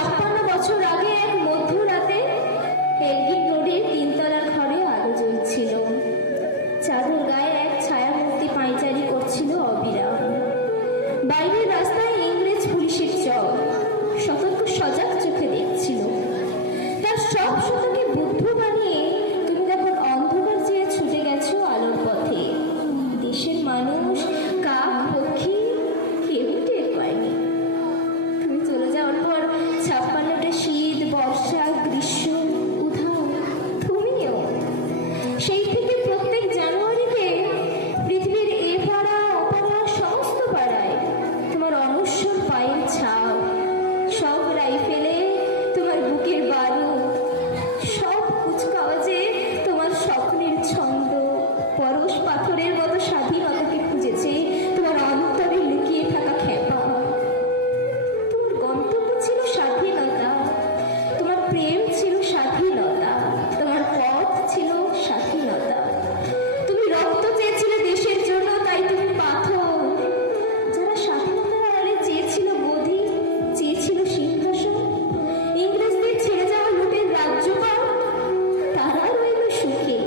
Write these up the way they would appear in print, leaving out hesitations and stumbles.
56 বছর আগে এক মধ্যরাতে এলগিন রোডের তিনতলার ঘরে আলো জ্বলছিল। চাদর গায়ে এক ছায়ামূর্তি পায়চারি করছিল অবিরাম। বাইরের রাস্তায় ইংরেজ পুলিশের চল সতর্ক সজাগ চোখে দেখছিল। তার সব শতকে বুদ্ধ বানিয়ে তুমি তখন অন্ধকার চেয়ে ছুটে গেছো আলোর পথে। দেশের মানুষ, কাক, পক্ষী কেউ টের পায়নি। তুমি চলে যাওয়ার পর 56টা শীত, বর্ষা, গ্রীষ্ম, উধাও তুমিও। সেই থেকে প্রত্যেক জানুয়ারিতে পৃথিবীর এ পাড়া ও পাড়া সমস্ত পাড়ায় তোমার অনশ্বর পায়ের ছাপ, সব রাইফেলে তোমার বুকের বারুদ, সব কুচকাওয়াজে তোমার স্বপ্নের ছন্দ পরশ পাথরের মতো স্বাধীনতাকে খুঁজেছে তোমার অন্তরে লুকিয়ে থাকা খেপা। তোমার গন্তব্য ছিল স্বাধীনতা, তোমার প্রেম ছিল স্বাধীনতা, তোমার পথ ছিল স্বাধীনতা। তুমি রক্ত চেয়েছিলে দেশের জন্য, তাই তুমি পাথর। যারা স্বাধীনতার আড়ালে চেয়েছিল গদি, চেয়েছিল সিংহাসন, ইংরেজদের ছেড়ে যাওয়া লুটের রাজ্যপাল, তারা রইল সুখে।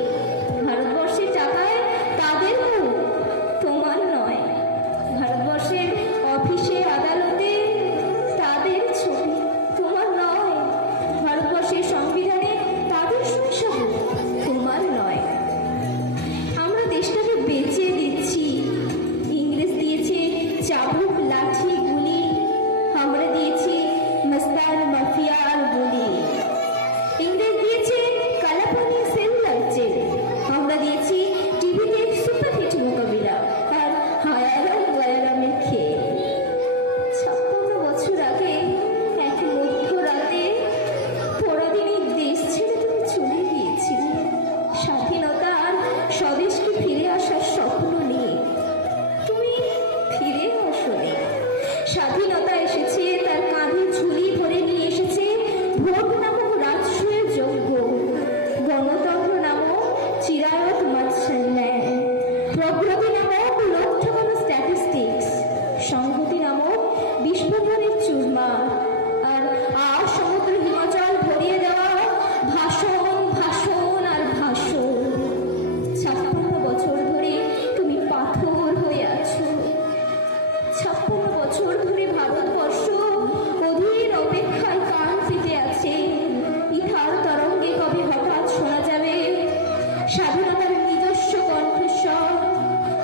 ভারতবর্ষের টাকায় তাদের মুখ, তোমার নয়। ভারতবর্ষের অফিসে আদালতে তাদের ছবি, তোমার নয়। ভারতবর্ষের সংবিধানে তাদের শৈশব, তোমার নয়। আমরা দেশটাকে বেঁচে দিচ্ছি। ইংরেজ দিয়েছে চাবুক, লাঠি, গুলি, আমরা দিয়েছি মস্তান, মাফিয়া আর গুলি। ইংরেজ দিয়েছে কালাপানি, সেলুলার জেল, আমরা দিয়েছি টিভিতে সুপারহিট মোকাবিলা আর হায়ারাম গয়ারামের খেয়ে। 56 বছর আগে এক মধ্যরাতে পরাধীনের দেশ ছেড়ে তুমি চলে গিয়েছিলে স্বাধীনতা আর স্বদেশকে ফিরে আসার স্বপ্ন নিয়ে। তুমি ফিরে আসোনি। স্বাধীনতা এসেছে, তার কাঁধে ঝুলি ভরে নিয়ে এসেছে ভোট নামক রাজস্বের যোগ্য, গণতন্ত্র নামক চিরায়ত মাৎসন্যায়, প্রগতি নামক লোক ঠকানো স্ট্যাটিস্টিক্স, সংহতি নামক বিস্ফোরণের চুরমার, আর সমুদ্র হিমাচল ভরিয়ে দেওয়া ভাষণ, ভাষণ আর ভাষণ। 56 বছর ধরে তুমি পাথর হয়ে আছো। 56 বছর ধরে ভারতবর্ষ অধীর অপেক্ষায় কান পেতে আছে। ইথার তরঙ্গে কবে হঠাৎ শোনা যাবে স্বাধীনতার নিজস্ব কণ্ঠস্বর।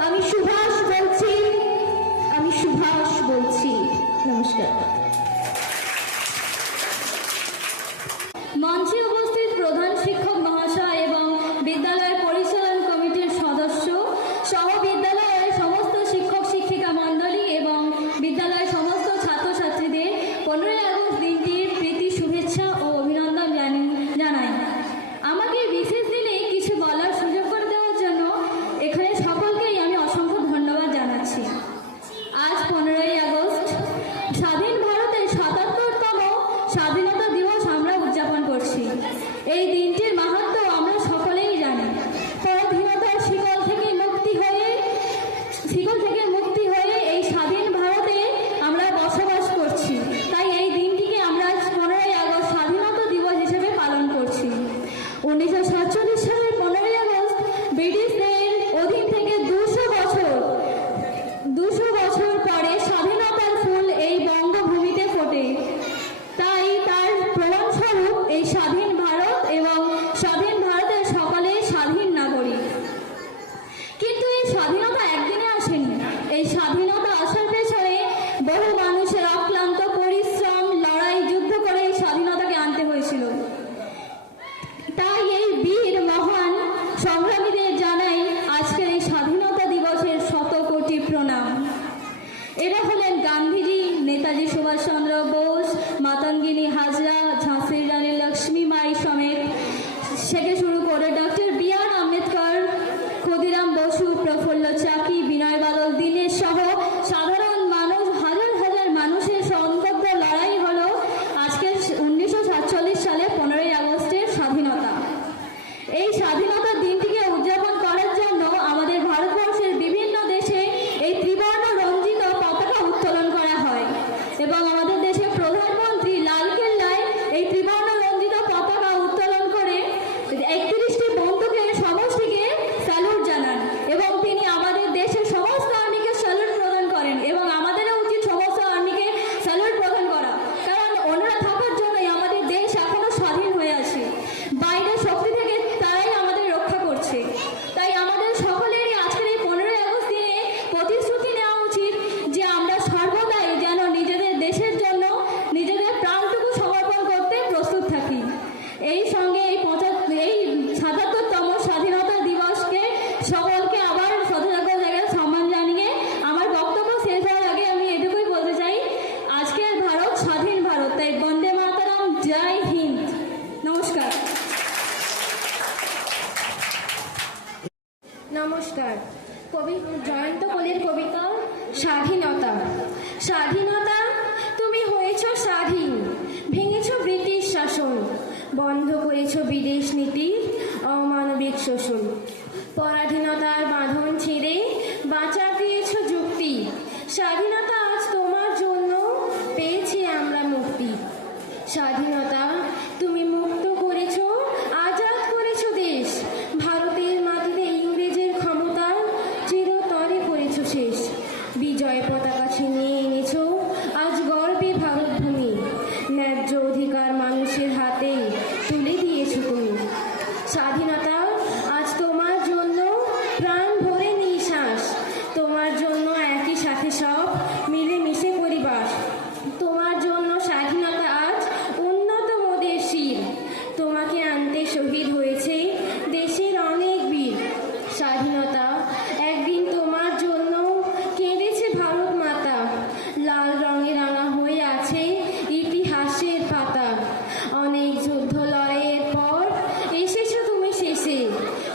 আমি সুভাষ বলছি, আমি সুভাষ বলছি। নমস্কার। মঞ্চে উপস্থিত প্রধান শিক্ষক মহাশয় এবং বিদ্যালয় পরিচালন কমিটির সদস্য সহ বিদ্যালয়ের সমস্ত শিক্ষক শিক্ষিকা মণ্ডলী এবং বিদ্যালয়ের সমস্ত ছাত্রছাত্রীদের 15ই আগস্ট দিনটির প্রীতি শুভেচ্ছা ও অভিনন্দন জানাই। আমাকে বিশেষ দিনে কিছু বলার সুযোগ করে দেওয়ার জন্য এখানে সকলকেই আমি অসংখ্য ধন্যবাদ জানাচ্ছি। আজ 15ই আগস্ট স্বাধীন ভারতের 77তম স্বাধীনতা দিবস আমরা উদযাপন করছি। এই দিনটির মাহাত্ম্য আমরা সকলেই জানি। পরাধীনতার শিকল থেকে মুক্তি হয়ে এই স্বাধীন ভারতে আমরা বসবাস করছি। তাই এই দিনটিকে আমরা 15ই আগস্ট স্বাধীনতা দিবস হিসেবে পালন করছি। 1947 সালের 15ই আগস্ট ব্রিটিশদের অধীন থেকে 200 বছর পরে স্বাধীনতার ফুল এই বঙ্গভূমিতে ফোটে। তাই তার প্রমাণস্বরূপ এই স্বাধীন ভারত এবং স্বাধীন ভারতের সকলে স্বাধীন নাগরিক। কিন্তু এই স্বাধীনতা একদিনে আসেনি। এই স্বাধীনতা আসার পেছনে বহু মানুষের অক্লান্ত পরিশ্রম, লড়াই, যুদ্ধ করে এই স্বাধীনতাকে আনতে হয়েছিল। তাই এই বীর মহান সংগ্রামীদের জানাই আজকের এই স্বাধীনতা দিবসের 100 কোটি প্রণাম। এরা হলেন গান্ধীজি, নেতাজি সুভাষচন্দ্র বোস, মাতঙ্গিনী হাজরা, ঝাঁসির রানী লক্ষ্মীবাঈ, কবিতা স্বাধীনতা। স্বাধীনতা, তুমি হয়েছ স্বাধীন, ভেঙেছ ব্রিটিশ শাসন, বন্ধ করেছ বিদেশ নীতির অমানবিক শোষণ, পরাধীনতার বাঁধন ছিঁড়ে বাঁচার দিয়েছ যুক্তি। স্বাধীনতা, আজ তোমার জন্য পেয়েছি আমরা মুক্তি। স্বাধীনতা, তুমি মুক্ত করেছ, আজাদ করেছ দেশ, ভারতের মাটিতে ইংরেজের ক্ষমতা চিরতরে করেছ শেষ। বিজয় পতাকা ছিনিয়ে এনেছ আজ গর্বে ভারত ভূমি, ন্যায্য অধিকার মানুষের হাতে তুলে দিয়েছ তুমি। স্বাধীনতা, আজ তোমার জন্য প্রাণ ভরে নিঃশ্বাস, তোমার জন্য একই সাথে সব মিলেমিশে পরিবার। তোমার জন্য স্বাধীনতা আজ উন্নত মোদের শির, তোমাকে আনতে শহীদ হয়েছে দেশের অনেক বীর। স্বাধীনতা, একদিন তোমার জন্য কেঁদেছে ভারত মাতা, লাল রঙে রাঙা হয়ে আছে ইতিহাসের পাতা। অনেক যুদ্ধ লড়াইয়ের পর এসেছো তুমি শেষে,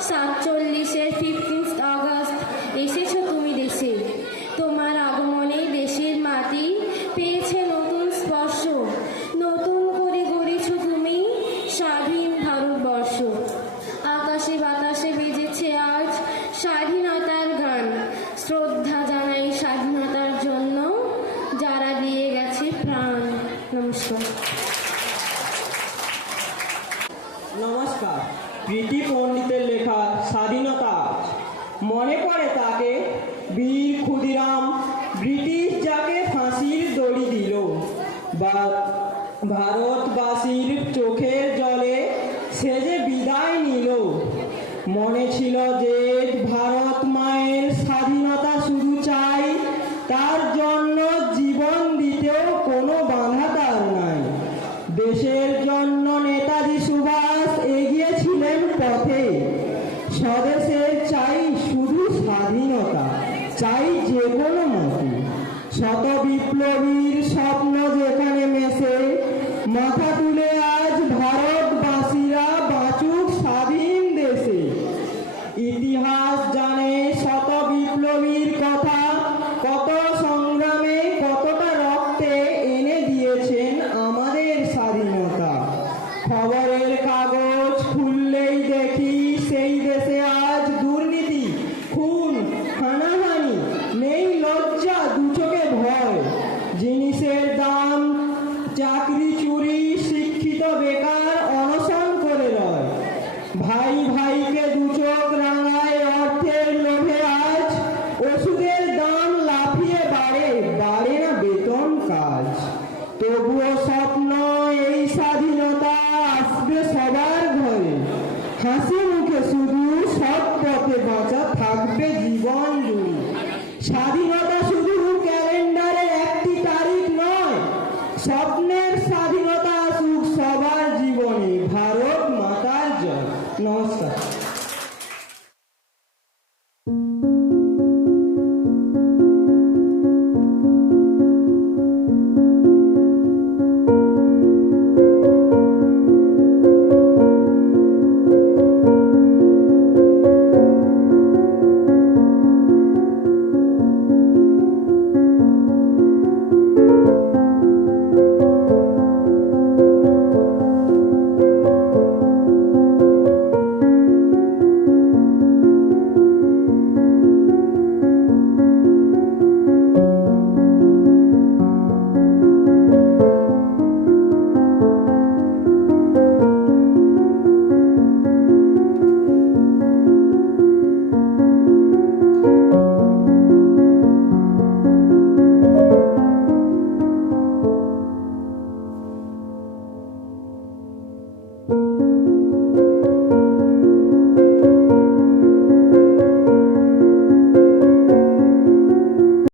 47-এর 15 আগস্ট এসেছো তুমি দেশে। তোমার আগমনে দেশের মাটি পেয়েছে নতুন স্পর্শ, নতুন করে গড়েছ তুমি স্বাধীন ভারতবর্ষ। আকাশে বাতাসে বেজেছে আজ স্বাধীনতার গান, শ্রদ্ধা জানাই স্বাধীনতার জন্য যারা দিয়ে গেছে প্রাণ। নমস্কার। নমস্কার। প্রীতি পণ্ডিতের লেখা স্বাধীনতা। মনে পড়ে তাকে, বীর ক্ষুদিরাম, ব্রিটিশ যাকে ফাঁসির দড়ি দিল, বা ভারতবাসীর চোখের জলে সে যে বিদায় নিল। মনে ছিল যে ভারত মায়ের স্বাধীনতা শুধু চাই, তার জন্য জীবন দিতেও কোনো বাধা তার নাই। দেশের জন্য নেতাজি সুভাষ এগিয়েছিলেন পথে, স্বদেশের চাই শুধু স্বাধীনতা, চাই যে কোনো মতে। শত বিপ্লবীর স্বপ্ন যেখানে মেশে, মাথা তুলে আজ ভারতবাসীরা বাঁচুক স্বাধীন দেশে। ইতিহাস জানে শত বিপ্লবীর কথা, কত সংগ্রামে কতটা রক্তে এনে দিয়েছেন আমাদের স্বাধীনতা। খবরের কাগজ খুললেই দেখি সেই দেশে আজ দুর্নীতি, খুন, হানাহানি, নেই লজ্জা, দু চোখে ভয়। জিনিসের দাম, চাকরি চুরি, শিক্ষিত বেকার অনশন করে রয়। ভাই ভাইকে দু চোখ রাঙায় অর্থের লোভে আজ, ওষুধের দাম লাফিয়ে বাড়ে, বাড়ে না বেতন কাজ। তবুও স্বপ্ন এই স্বাধীনতা আসবে সবার ঘরে, হাসি মুখে শুধু সব পথে বাঁচা থাকবে জীবন জুড়ে। স্বাধীনতা শুধু ক্যালেন্ডারে একটি তারিখ নয়, স্বপ্ন